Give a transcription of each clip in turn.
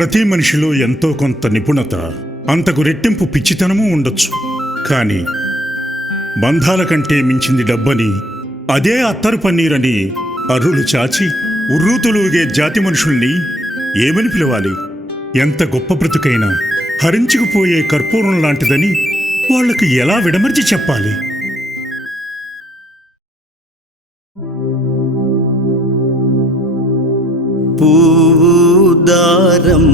ప్రతి మనిషిలో ఎంతో కొంత నిపుణత, అంతకు రెట్టింపు పిచ్చితనమూ ఉండొచ్చు. కానీ బంధాల కంటే మించింది డబ్బని, అదే అత్తరు పన్నీరని అర్రులు చాచి ఉర్రూతులుగే జాతి మనుషుల్ని ఏమని పిలవాలి? ఎంత గొప్ప బ్రతుకైనా హరించుకుపోయే కర్పూరం లాంటిదని వాళ్లకు ఎలా విడమర్చి చెప్పాలి? పూదారం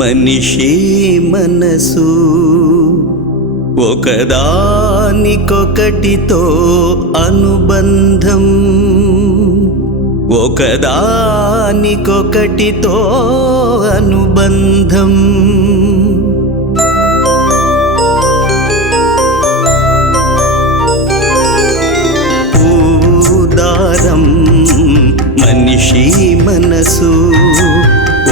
మనిషి మనసు ఒకదానికొకటితో అనుబంధం, ఒకదానికొకటితో అనుబంధం. పూదారం మనిషి మనసు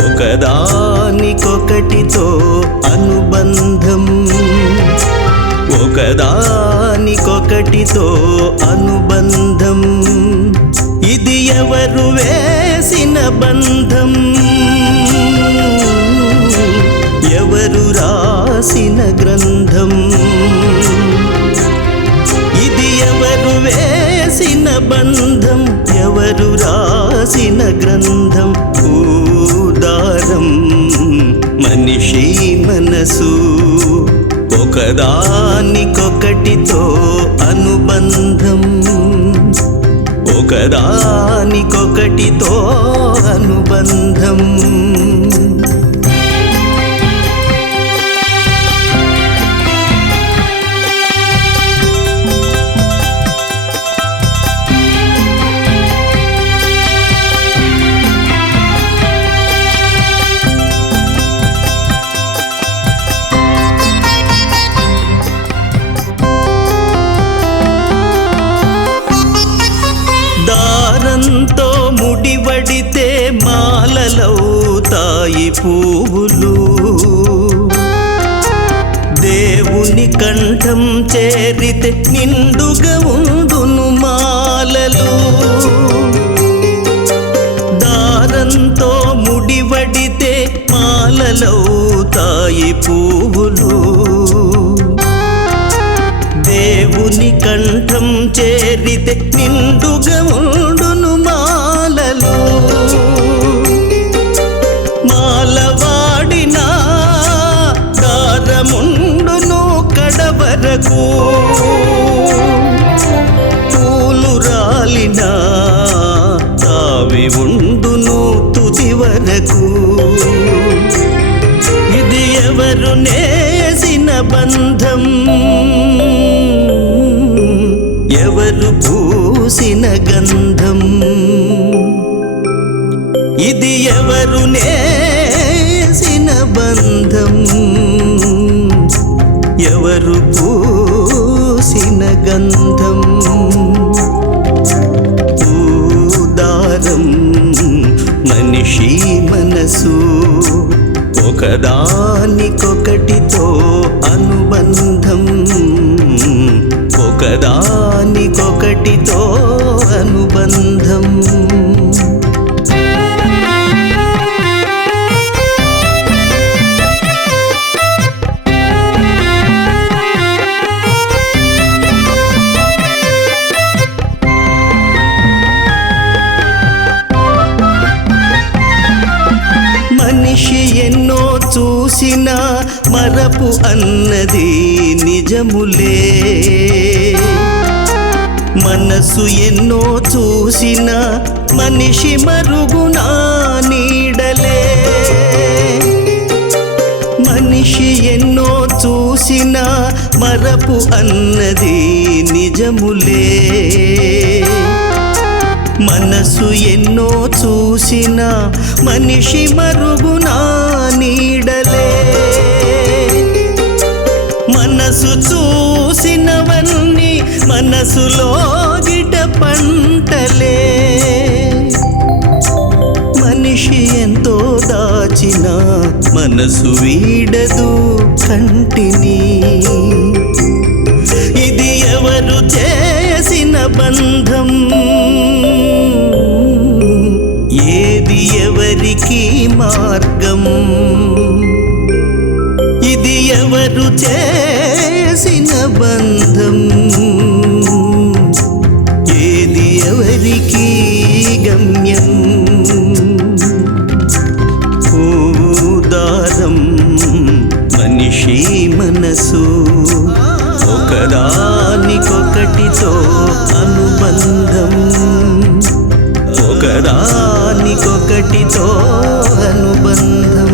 ఒకదానికొకటితో అనుబంధం, ఒకదానికొకటితో అనుబంధం. ఇది ఎవరు వేసిన బంధం, ఎవరు రాసిన గ్రంథం? ఇది ఎవరు వేసిన బంధం, ఎవరు రాసిన గ్రంథం? పూదారం మనిషి మనసు ఒకదానికొకటితో అనుబంధం, ఒకదానికొకటితో అనుబంధం. దారంతో ముడివడితే మాలలవుతాయి పువ్వులు, దేవుని కంఠం చేరితే నిండుగా ఉండును మాలలు. దారంతో ముడివడితే మాలలవుతాయి పువ్వులు, దేవుని కంఠం చేరితే నిండుగా ఉండును మాలలు. మాలవాడిన దారముండును కడవరకు, పూలు రాలిన తావి ఉండును తుది వరకు. ఇది ఎవరు నేసిన బంధం, ఎవరు పూసిన గంధం? ఇది ఎవరు నేసిన బంధం, ఎవరు పూసిన గంధం? పూదారం మనిషి మనసు ఒకదానికొకటితో అనుబంధం, ఒకదానికొకటితో అనుబంధం. మనిషి ఎన్నో చూసిన మరపు అన్నది నిజములే, మనసు ఎన్నో చూసిన మనిషి మరుగునా నీడలే. మనిషి ఎన్నో చూసిన మరపు అన్నది నిజములే, మనసు ఎన్నో చూసిన మనిషి మరుగునా నీడలే. మనసు చూసినవన్నీ మనసులో గిట పంటలే. మనిషి ఎంతో దాచిన మనసు వీడదు కంటిని. ఇది ఎవరు చేసిన బంధం, ఏది ఎవరి ఎవరికి మార్గం ఇది ఎవరు చేసిన బంధం ఏది ఎవరికి గమ్యం దారం మనిషి మనసు ఒకదానికొకటితో అనుబంధం ఒకదానికొకటితో అనుబంధం